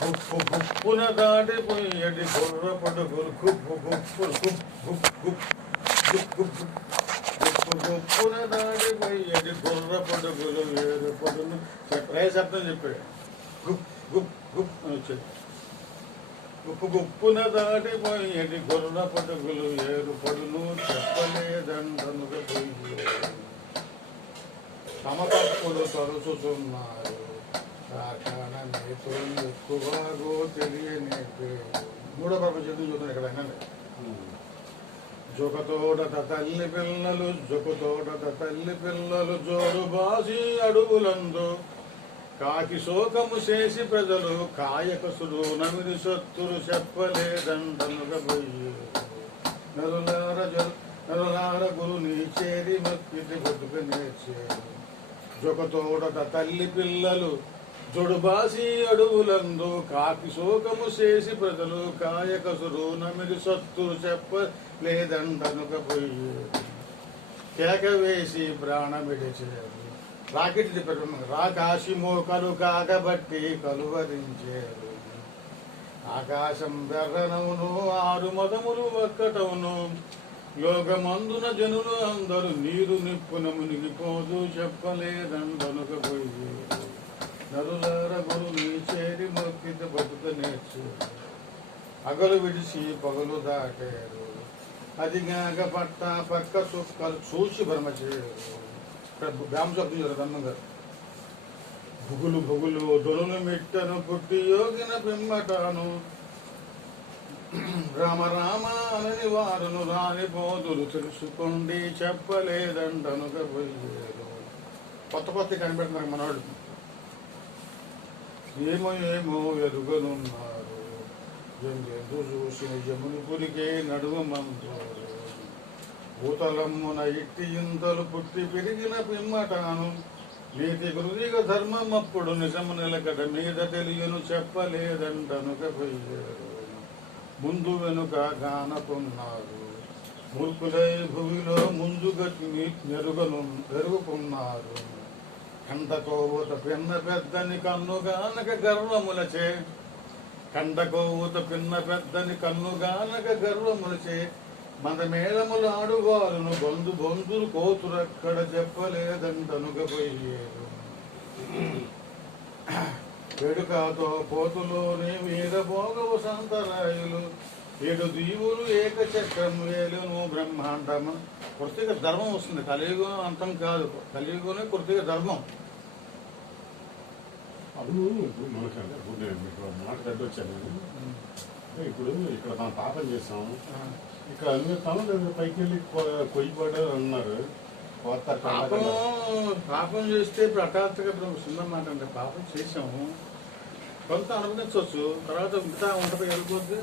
గుప్పు గుప్పున దాటిపోయేటి గొర్ర పడుగులు గుప్పు గుప్పులు గుప్పు గుప్పున దాటిపోయేటి గొర్ర పడుగులు వేరు పడును రే శబ్దం చెప్పాడు గుప్ గుప్ గుప్ అని వచ్చాడు. గుప్పు గుప్పున దాటిపోయేటి గొర్ర పడుగులు ఏరు పడును చెప్పలేదండనుగా పోయి తమ తప్పులు తరుచుతున్నారు ఎక్కువగా తెలియని మూడో ప్రపంచం చూద్దాం ఇక్కడ జొకతోడత తల్లి పిల్లలు జోడు బాసి అడుగులందు కాకి శోకము చేసి ప్రజలు కాయకసుడు నమిరి సత్తులు చెప్పలేదండనుగా పోయి నరులార గురుని చేరి మక్కిటి బతుకు నేర్చేరు. జొకతోడత తల్లి పిల్లలు జొడుబాసి అడుగులందు కాకి శోకము చేసి ప్రజలు కాయకసురు నమిరి సత్తులు చెప్పలేదండనుక పోయి కేక వేసి ప్రాణమిడిచేరు. రాకెట్ చెప్పారు రాకాశి మోకలు కాకబట్టి కలువరించేరు. ఆకాశం బెర్రనవును ఆరు మదములు ఒక్కటవును లోకమందున జనులు అందరూ నీరు నిప్పున మునిగిపోదు చెప్పలేదండనుక పోయి నరులార గురుని చేరి మొక్కిత బతుక నేర్చు. అగలు విడిచి పగలు దాటారు అదిగాక పట్ట పక్క సుక్కలు చూసి భ్రమచేరు. బ్రాహ్మశబ్దం జరుగుతాను గారు భుగులు భుగులు దొరులు మిట్టను పుట్టి యోగిన పిమ్మటాను రామ రామ అనని వారును రానిపోదులు తెలుసుకోండి చెప్పలేదంటనుక పోయేరు. కొత్త కనిపెడుతున్నారు మనవాళ్ళు ఏమో ఏమో ఎరుగనున్నారు ఎందు చూసిన యముని పురికే నడుము మంత్రులు భూతలమ్మున ఇట్టి ఇంతలు పుట్టి పెరిగిన పిమ్మటాను నీతి కృతిక ధర్మం అప్పుడు నిజము నిలకడ మీద తెలియను చెప్పలేదంటనుక పోయేరు. ముందు వెనుక గానకున్నారు మూర్ఖులై భూమిలో ముందుగా మెరుగుకున్నారు. కండకోవత పిన్న పెద్దని కన్నుగానక గర్వములచే మన మేళములు ఆడువారును బంధులు కోతురక్కడ చెప్పలేదంటనుక పోయేరు. వేడుకతో పోతులోని వీరభోగవు సంతరాయులు 7 దీవులు ఏకచక్రం వేలును బ్రహ్మాండము. కృతిక ధర్మం వస్తుంది. కలియుగం అంతం కాదు, కలియుగమే కృతిక ధర్మం. అవును ఇప్పుడు మనకంటే మాట వచ్చాను ఇప్పుడు ఇక్కడ మనం పాపం చేస్తాము ఇక్కడ అన్వేస్తాము లేదా పైకి వెళ్ళి కొయ్యబడ్డారు అన్నారు. పాపం చేస్తే ఇప్పుడు హఠాత్తుగా ఇప్పుడు చిన్న మాట అంటే పాపం చేసాము కొంత అనుభవించవచ్చు, తర్వాత మిగతా ఉంటుంది వెళ్ళిపోద్ది.